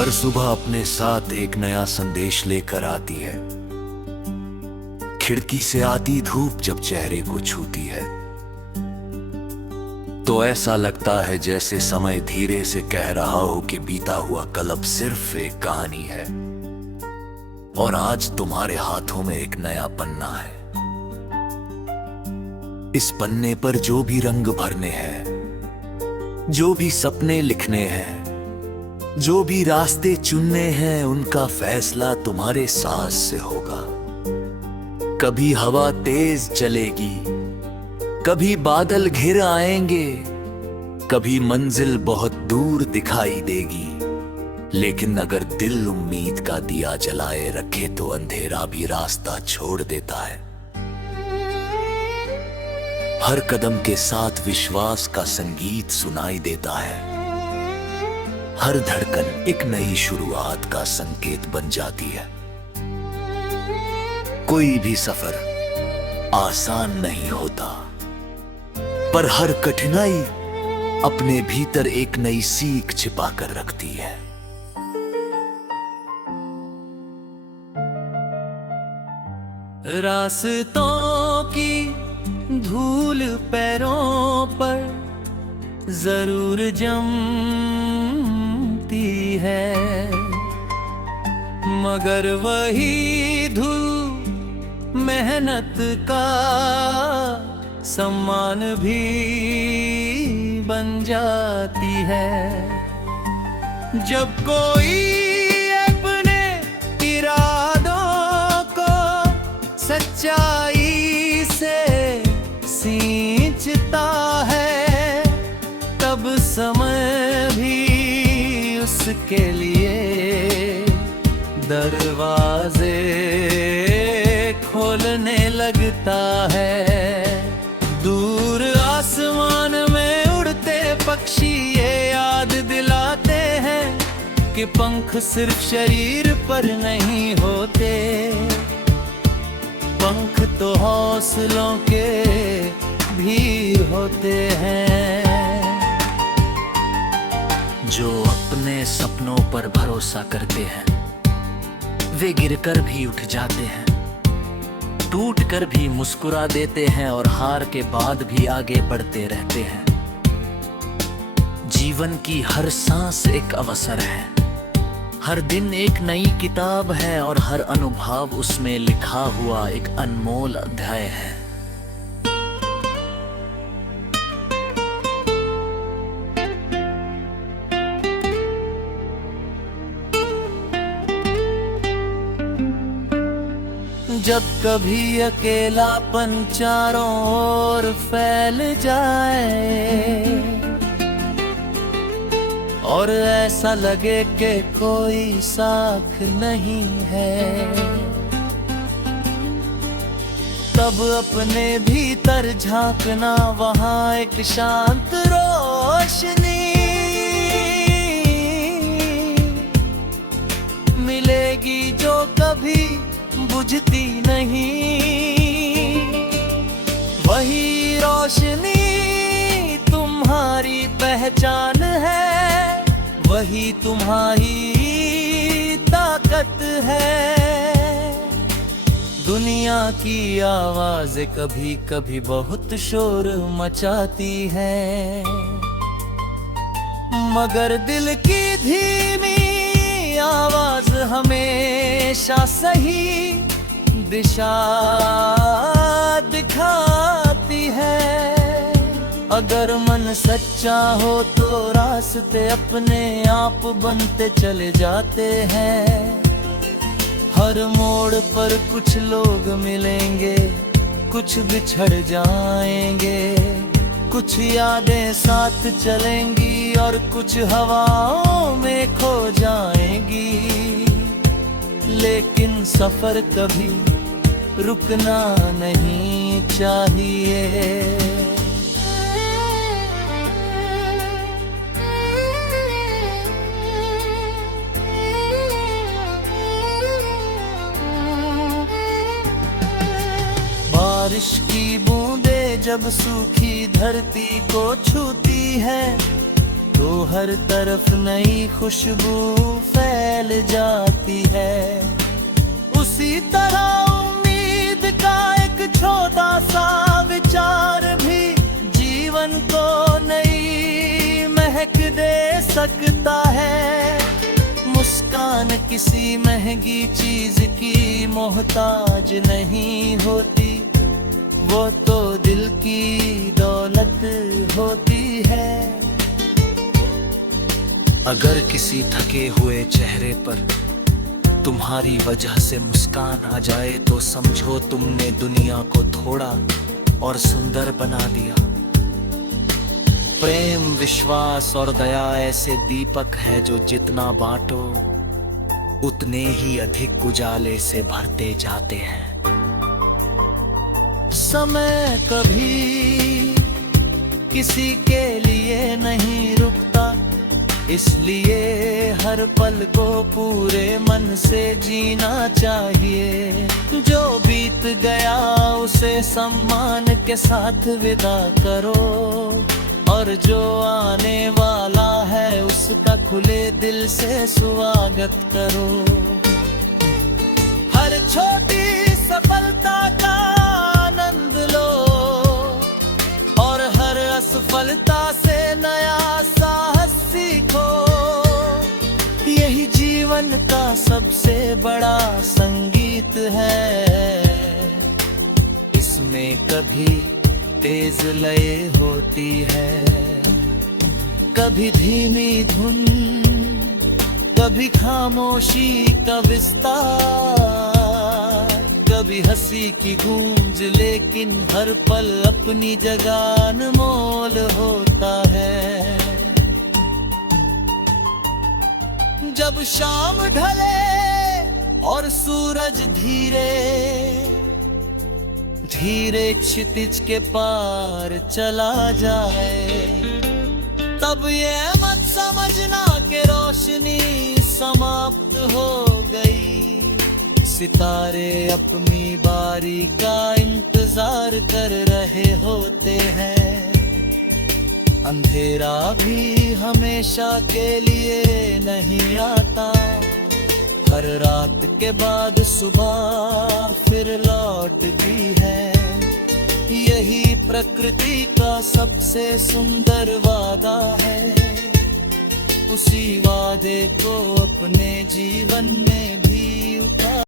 हर सुबह अपने साथ एक नया संदेश लेकर आती है। खिड़की से आती धूप जब चेहरे को छूती है तो ऐसा लगता है जैसे समय धीरे से कह रहा हो कि बीता हुआ कल अब सिर्फ एक कहानी है और आज तुम्हारे हाथों में एक नया पन्ना है। इस पन्ने पर जो भी रंग भरने हैं, जो भी सपने लिखने हैं, जो भी रास्ते चुनने हैं, उनका फैसला तुम्हारे सांस से होगा। कभी हवा तेज चलेगी, कभी बादल घिर आएंगे, कभी मंजिल बहुत दूर दिखाई देगी, लेकिन अगर दिल उम्मीद का दिया जलाए रखे तो अंधेरा भी रास्ता छोड़ देता है। हर कदम के साथ विश्वास का संगीत सुनाई देता है। हर धड़कन एक नई शुरुआत का संकेत बन जाती है। कोई भी सफर आसान नहीं होता, पर हर कठिनाई अपने भीतर एक नई सीख छिपा कर रखती है। रास्तों की धूल पैरों पर जरूर जमती है, मगर वही धूल मेहनत का सम्मान भी बन जाती है। जब कोई अपने इरादों को सच्चाई से सींचता है, तब समय भी उसके लिए दरवाजे खोलने लगता है। दूर आसमान में उड़ते पक्षी ये याद दिलाते हैं कि पंख सिर्फ शरीर पर नहीं होते, पंख तो हौसलों के भी होते हैं। जो अपने सपनों पर भरोसा करते हैं वे गिरकर भी उठ जाते हैं, टूट कर भी मुस्कुरा देते हैं और हार के बाद भी आगे बढ़ते रहते हैं। जीवन की हर सांस एक अवसर है, हर दिन एक नई किताब है और हर अनुभव उसमें लिखा हुआ एक अनमोल अध्याय है। जब कभी अकेलापन चारों ओर फैल जाए और ऐसा लगे कि कोई साथ नहीं है, तब अपने भीतर झांकना, वहां एक शांत रोशनी मिलेगी जो कभी बुझती नहीं। वही रोशनी तुम्हारी पहचान है, वही तुम्हारी ताकत है। दुनिया की आवाज़ें कभी कभी बहुत शोर मचाती है, मगर दिल की धीमी आवाज हमेशा सही दिशा दिखाती है। अगर मन सच्चा हो तो रास्ते अपने आप बनते चले जाते हैं। हर मोड़ पर कुछ लोग मिलेंगे, कुछ बिछड़ जाएंगे, कुछ यादें साथ चलेंगी और कुछ हवाओं में खो जाएंगी, लेकिन सफर कभी रुकना नहीं चाहिए। बारिश की बूंदें जब सूखी धरती को छूती है तो हर तरफ नई खुशबू फैलती फैल जाती है। उसी तरह उम्मीद का एक छोटा सा विचार भी जीवन को नई महक दे सकता है। मुस्कान किसी महंगी चीज की मोहताज नहीं होती, वो तो दिल की दौलत होती है। अगर किसी थके हुए चेहरे पर तुम्हारी वजह से मुस्कान आ जाए तो समझो तुमने दुनिया को थोड़ा और सुंदर बना दिया। प्रेम, विश्वास और दया ऐसे दीपक है जो जितना बांटो उतने ही अधिक उजाले से भरते जाते हैं। समय कभी किसी के लिए नहीं रुकता, इसलिए हर पल को पूरे मन से जीना चाहिए। जो बीत गया उसे सम्मान के साथ विदा करो, और जो आने वाला है उसका खुले दिल से स्वागत करो। हर छोटी सफलता का आनंद लो, और हर असफलता से नया साहस सीखो। यही जीवन का सबसे बड़ा संगीत है। इसमें कभी तेज लय होती है, कभी धीमी धुन, कभी खामोशी का विस्तार, कभी हंसी की गूंज, लेकिन हर पल अपनी जगह अनमोल होता है। जब शाम ढले और सूरज धीरे धीरे क्षितिज के पार चला जाए, तब ये मत समझना कि रोशनी समाप्त हो गई। सितारे अपनी बारी का इंतजार कर रहे होते हैं। अंधेरा भी हमेशा के लिए नहीं आता, हर रात के बाद सुबह फिर लौटती है। यही प्रकृति का सबसे सुंदर वादा है, उसी वादे को अपने जीवन में भी उतार